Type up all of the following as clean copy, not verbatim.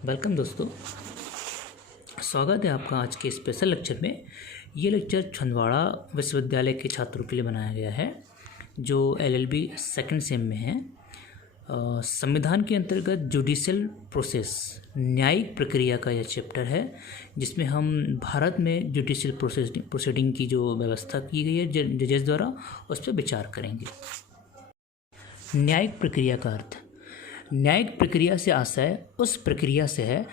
Welcome दोस्तों, स्वागत है आपका आज के स्पेशल लेक्चर में। ये लेक्चर छिंदवाड़ा विश्वविद्यालय के छात्रों के लिए बनाया गया है जो एलएलबी सेकंड सेम में हैं। संविधान के अंतर्गत जुडिशियल प्रोसेस, न्यायिक प्रक्रिया का यह चैप्टर है जिसमें हम भारत में जुडिशियल प्रोसीडिंग की जो व्यवस्था की गई है जजेस द्वारा, उस पर विचार करेंगे। न्यायिक प्रक्रिया का अर्थ, न्यायिक प्रक्रिया से आशय उस प्रक्रिया से है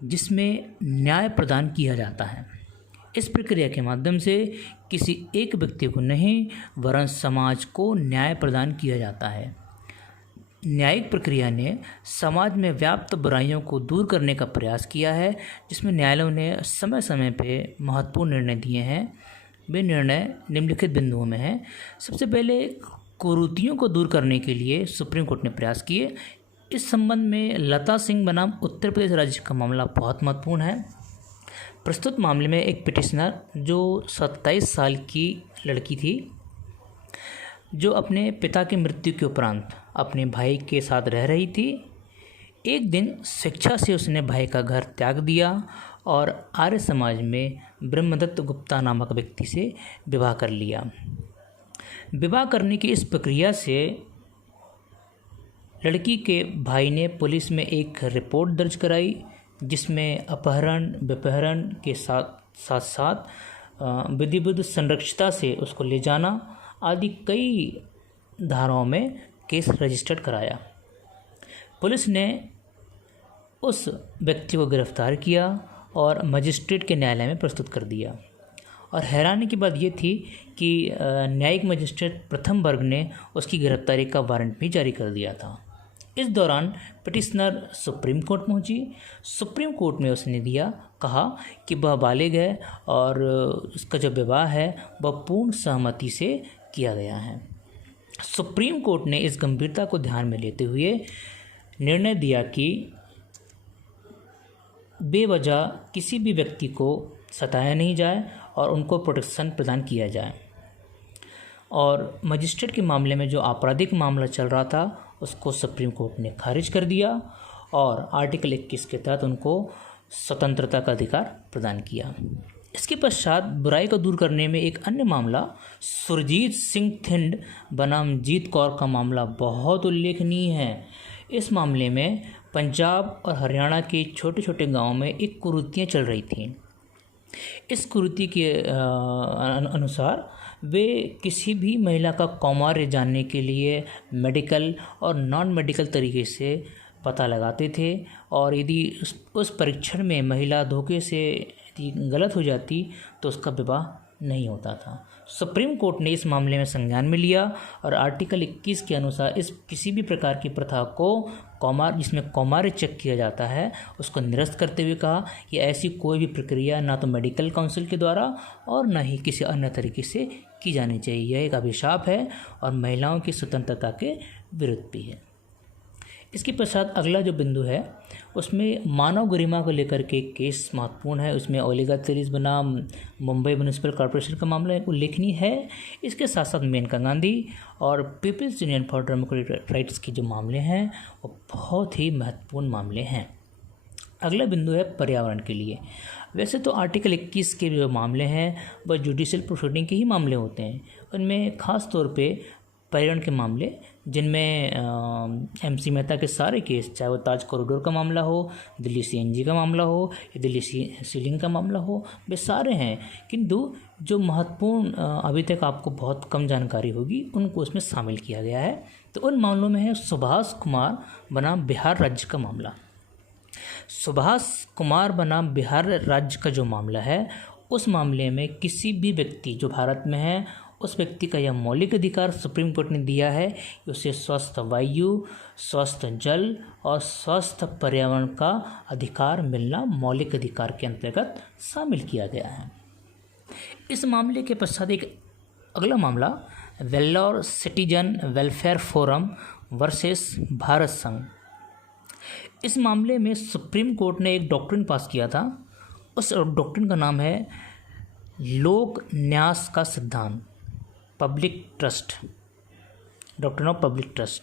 जिसमें न्याय प्रदान किया जाता है। इस प्रक्रिया के माध्यम से किसी एक व्यक्ति को नहीं वरन समाज को न्याय प्रदान किया जाता है। न्यायिक प्रक्रिया ने समाज में व्याप्त बुराइयों को दूर करने का प्रयास किया है, जिसमें न्यायालयों ने समय समय पर महत्वपूर्ण निर्णय दिए हैं। वे निर्णय निम्नलिखित बिंदुओं में हैं। सबसे पहले, कुरीतियों को दूर करने के लिए सुप्रीम कोर्ट ने प्रयास किए। इस संबंध में लता सिंह बनाम उत्तर प्रदेश राज्य का मामला बहुत महत्वपूर्ण है। प्रस्तुत मामले में एक पिटिशनर जो 27 साल की लड़की थी, जो अपने पिता की मृत्यु के उपरांत अपने भाई के साथ रह रही थी, एक दिन स्वेच्छा से उसने भाई का घर त्याग दिया और आर्य समाज में ब्रह्मदत्त गुप्ता नामक व्यक्ति से विवाह कर लिया। विवाह करने की इस प्रक्रिया से लड़की के भाई ने पुलिस में एक रिपोर्ट दर्ज कराई, जिसमें अपहरण विपहरण के साथ साथ विधिवत संरक्षिता से उसको ले जाना आदि कई धाराओं में केस रजिस्टर्ड कराया। पुलिस ने उस व्यक्ति को गिरफ्तार किया और मजिस्ट्रेट के न्यायालय में प्रस्तुत कर दिया। और हैरानी की बात यह थी कि न्यायिक मजिस्ट्रेट प्रथम वर्ग ने उसकी गिरफ्तारी का वारंट भी जारी कर दिया था। इस दौरान पिटिशनर सुप्रीम कोर्ट पहुंची। सुप्रीम कोर्ट में उसने कहा कि वह बालिग है और उसका जो विवाह है वह पूर्ण सहमति से किया गया है। सुप्रीम कोर्ट ने इस गंभीरता को ध्यान में लेते हुए निर्णय दिया कि बेवजह किसी भी व्यक्ति को सताया नहीं जाए और उनको प्रोटेक्शन प्रदान किया जाए। और मजिस्ट्रेट के मामले में जो आपराधिक मामला चल रहा था उसको सुप्रीम कोर्ट ने खारिज कर दिया और आर्टिकल 21 के तहत उनको स्वतंत्रता का अधिकार प्रदान किया। इसके पश्चात बुराई को दूर करने में एक अन्य मामला सुरजीत सिंह थिंड बनाम जीत कौर का मामला बहुत उल्लेखनीय है। इस मामले में पंजाब और हरियाणा के छोटे छोटे गाँवों में एक कुरीतियाँ चल रही थीं। इस कुरीति के अनुसार वे किसी भी महिला का कौमार्य जानने के लिए मेडिकल और नॉन मेडिकल तरीके से पता लगाते थे, और यदि उस परीक्षण में महिला धोखे से यदि गलत हो जाती तो उसका विवाह नहीं होता था। सुप्रीम कोर्ट ने इस मामले में संज्ञान में लिया और आर्टिकल 21 के अनुसार इस किसी भी प्रकार की प्रथा को जिसमें कौमार्य चेक किया जाता है उसको निरस्त करते हुए कहा कि ऐसी कोई भी प्रक्रिया ना तो मेडिकल काउंसिल के द्वारा और न ही किसी अन्य तरीके से की जानी चाहिए। यह एक अभिशाप है और महिलाओं की स्वतंत्रता के विरुद्ध भी है। इसके पश्चात अगला जो बिंदु है उसमें मानव गरिमा को लेकर के केस महत्वपूर्ण है। उसमें ओलिगा तेलिस बनाम मुंबई म्यूनिसिपल कॉर्पोरेशन का मामला उल्लेखनीय है। इसके साथ साथ मेनका गांधी और People's Union for Democratic Rights के जो मामले हैं वो बहुत ही महत्वपूर्ण मामले हैं। अगला बिंदु है पर्यावरण के लिए। वैसे तो आर्टिकल 21 के जो मामले हैं वह जुडिशियल प्रोसीडिंग के ही मामले होते हैं। उनमें ख़ास तौर पे पर्यावरण के मामले, जिनमें MC मेहता के सारे केस, चाहे वो ताज कॉरिडोर का मामला हो, दिल्ली CNG का मामला हो या दिल्ली सीलिंग का मामला हो, वे सारे हैं। किंतु जो महत्वपूर्ण अभी तक आपको बहुत कम जानकारी होगी उनको उसमें शामिल किया गया है। तो उन मामलों में है सुभाष कुमार बनाम बिहार राज्य का मामला। सुभाष कुमार बनाम बिहार राज्य का जो मामला है उस मामले में किसी भी व्यक्ति जो भारत में है उस व्यक्ति का यह मौलिक अधिकार सुप्रीम कोर्ट ने दिया है कि उसे स्वस्थ वायु, स्वस्थ जल और स्वस्थ पर्यावरण का अधिकार मिलना मौलिक अधिकार के अंतर्गत शामिल किया गया है। इस मामले के पश्चात एक अगला मामला Vellore citizen welfare forum versus Bharat संघ। इस मामले में सुप्रीम कोर्ट ने एक डॉक्ट्रिन पास किया था। उस डॉक्ट्रिन का नाम है लोक न्यास का सिद्धांत, public trust, doctrine of public trust.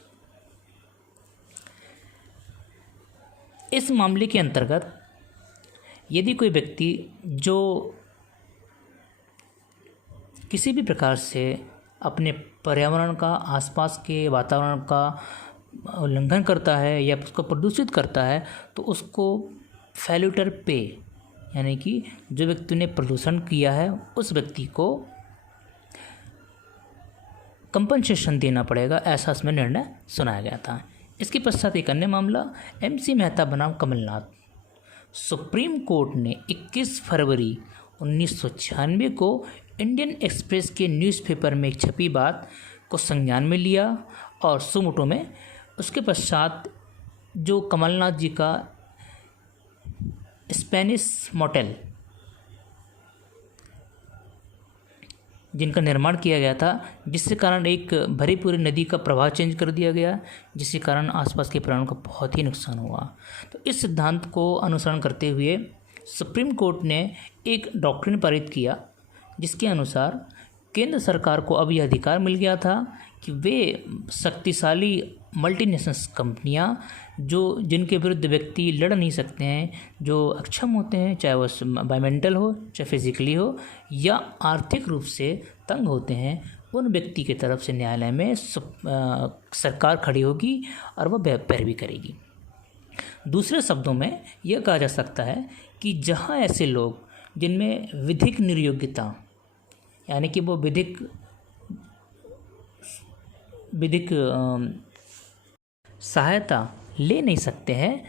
इस मामले के अंतर्गत यदि कोई व्यक्ति जो किसी भी प्रकार से अपने पर्यावरण का, आसपास के वातावरण का उल्लंघन करता है या उसको प्रदूषित करता है, तो उसको फेल्यूटर पे, यानी कि जो व्यक्ति ने प्रदूषण किया है उस व्यक्ति को कंपनसेशन देना पड़ेगा, ऐसा इसमें निर्णय सुनाया गया था। इसके पश्चात एक अन्य मामला, MC मेहता बनाम कमलनाथ। सुप्रीम कोर्ट ने 21 फरवरी 1996 को इंडियन एक्सप्रेस के न्यूज़पेपर में एक छपी बात को संज्ञान में लिया और सुमोटो में। उसके पश्चात जो कमलनाथ जी का स्पेनिश मोटेल जिनका निर्माण किया गया था, जिसके कारण एक भरी पूरी नदी का प्रवाह चेंज कर दिया गया, जिसके कारण आसपास के पर्यावरण को बहुत ही नुकसान हुआ। तो इस सिद्धांत को अनुसरण करते हुए सुप्रीम कोर्ट ने एक डॉक्ट्रिन पारित किया, जिसके अनुसार केंद्र सरकार को अब यह अधिकार मिल गया था कि वे शक्तिशाली मल्टीनेशनल कंपनियां जिनके विरुद्ध व्यक्ति लड़ नहीं सकते हैं, जो अक्षम होते हैं, चाहे वो बायोमेंटल हो, चाहे फिजिकली हो, या आर्थिक रूप से तंग होते हैं, उन व्यक्ति की तरफ से न्यायालय में सरकार खड़ी होगी और वह पैरवी करेगी। दूसरे शब्दों में यह कहा जा सकता है कि जहां ऐसे लोग जिनमें विधिक निर्योग्यता, यानी कि वो विधिक सहायता ले नहीं सकते हैं,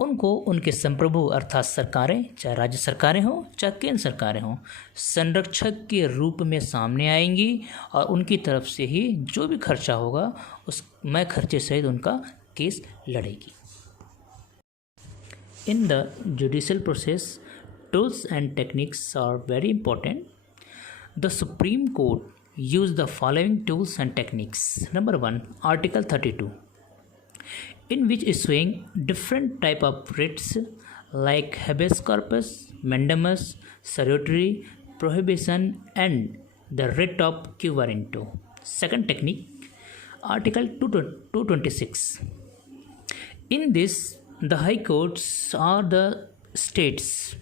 उनको उनके संप्रभु अर्थात सरकारें, चाहे राज्य सरकारें हों चाहे केंद्र सरकारें हों, संरक्षक के रूप में सामने आएंगी और उनकी तरफ से ही जो भी खर्चा होगा उस खर्चे सहित उनका केस लड़ेगी। In the judicial process, tools and techniques are very important. The Supreme Court used the following tools and techniques. Number 1, Article 32, in which issuing different type of writs like habeas corpus, mandamus, certiorari, prohibition, and the writ of quo warranto. Second technique, Article 226. In this, the High Courts or the states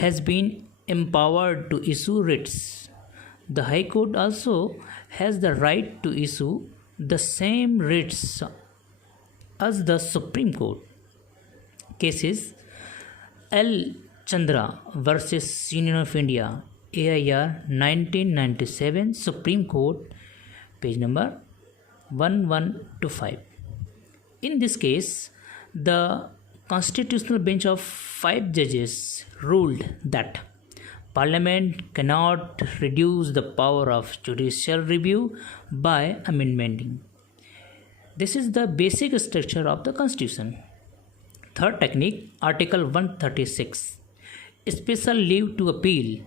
has been empowered to issue writs. The High Court also has the right to issue the same writs as the Supreme Court. Cases: L. Chandra versus Union of India, AIR 1997, Supreme Court, page number 1125. In this case, the constitutional bench of 5 judges ruled that Parliament cannot reduce the power of judicial review by amending. This is the basic structure of the Constitution. Third technique, Article 136, special leave to appeal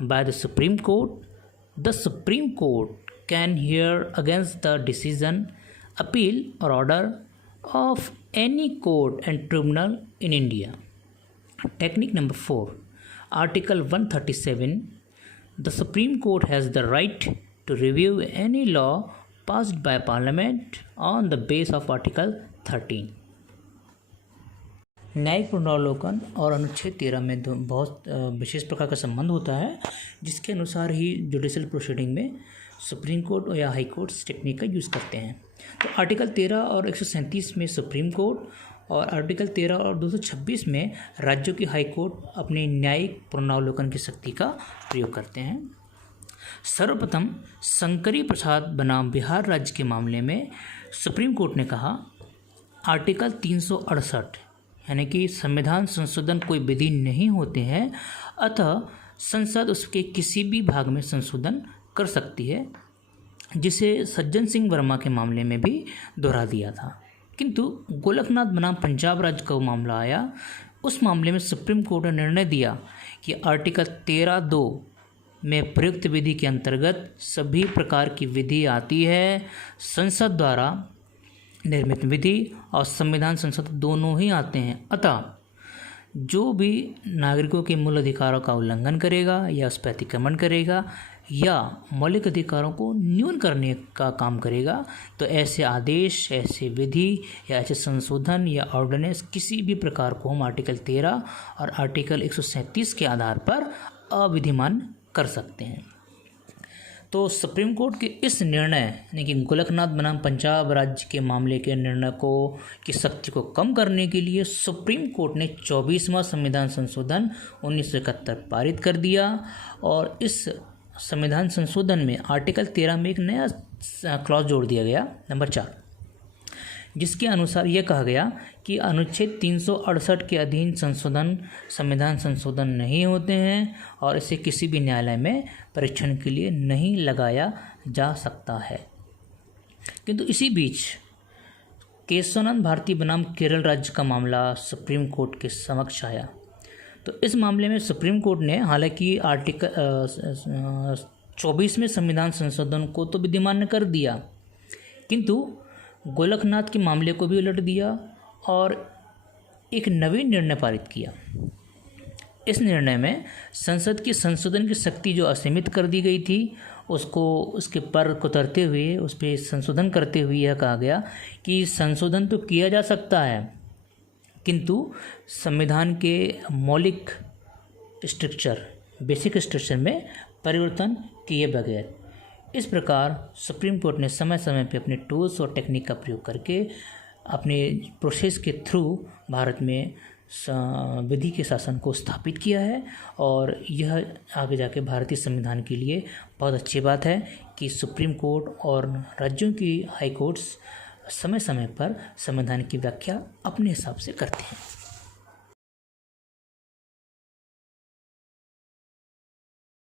by the Supreme Court. The Supreme Court can hear against the decision, appeal or order of any court and tribunal in India. Technique number 4, Article 137, the Supreme Court has the right to review any law passed by Parliament on the basis of Article 13. न्यायिक पुनरावलोकन और अनुच्छेद 13 में बहुत विशेष प्रकार का संबंध होता है, जिसके अनुसार ही जुडिशल प्रोसीडिंग में सुप्रीम कोर्ट या हाई कोर्ट इस टेक्निक का यूज़ करते हैं। तो आर्टिकल 13 और 137 में सुप्रीम कोर्ट और आर्टिकल 13 और 226 में राज्यों की हाई कोर्ट अपने न्यायिक पुनरावलोकन की शक्ति का प्रयोग करते हैं। सर्वप्रथम शंकरी प्रसाद बनाम बिहार राज्य के मामले में सुप्रीम कोर्ट ने कहा, आर्टिकल 368 यानी कि संविधान संशोधन कोई विधि नहीं होते हैं, अतः संसद उसके किसी भी भाग में संशोधन कर सकती है, जिसे सज्जन सिंह वर्मा के मामले में भी दोहरा दिया था। किंतु गोलकनाथ बनाम पंजाब राज्य का मामला आया, उस मामले में सुप्रीम कोर्ट ने निर्णय दिया कि आर्टिकल 13(2) में प्रयुक्त विधि के अंतर्गत सभी प्रकार की विधि आती है, संसद द्वारा निर्मित विधि और संविधान संसद दोनों ही आते हैं, अतः जो भी नागरिकों के मूल अधिकारों का उल्लंघन करेगा या उस पर अतिक्रमण करेगा या मौलिक अधिकारों को न्यून करने का काम करेगा, तो ऐसे आदेश, ऐसे विधि या ऐसे संशोधन या ऑर्डिनेंस किसी भी प्रकार को हम आर्टिकल 13 और आर्टिकल 137 के आधार पर अविधिमान कर सकते हैं। तो सुप्रीम कोर्ट के इस निर्णय यानी कि गोलकनाथ बनाम पंजाब राज्य के मामले के निर्णय को की शक्ति को कम करने के लिए सुप्रीम कोर्ट ने 24वां संविधान संशोधन 1971 पारित कर दिया। और इस संविधान संशोधन में आर्टिकल 13 में एक नया क्लॉज जोड़ दिया गया, नंबर 4, जिसके अनुसार यह कहा गया कि अनुच्छेद 368 के अधीन संविधान संशोधन नहीं होते हैं और इसे किसी भी न्यायालय में परीक्षण के लिए नहीं लगाया जा सकता है। किंतु इसी बीच केशवानंद भारती बनाम केरल राज्य का मामला सुप्रीम कोर्ट के समक्ष आया। तो इस मामले में सुप्रीम कोर्ट ने हालांकि आर्टिकल 24वें संविधान संशोधन को तो विधिमान्य कर दिया, किंतु गोलकनाथ के मामले को भी उलट दिया और एक नवीन निर्णय पारित किया। इस निर्णय में संसद की संशोधन की शक्ति जो असीमित कर दी गई थी, उसको उसके पर उतरते हुए उस पर संशोधन करते हुए यह कहा गया कि संशोधन तो किया जा सकता है, किंतु संविधान के मौलिक स्ट्रक्चर, बेसिक स्ट्रक्चर में परिवर्तन किए बगैर। इस प्रकार सुप्रीम कोर्ट ने समय समय पर अपने टूल्स और टेक्निक का प्रयोग करके अपने प्रोसेस के थ्रू भारत में विधि के शासन को स्थापित किया है। और यह आगे जाके भारतीय संविधान के लिए बहुत अच्छी बात है कि सुप्रीम कोर्ट और राज्यों की हाई कोर्ट्स समय समय पर संविधान की व्याख्या अपने हिसाब से करते हैं।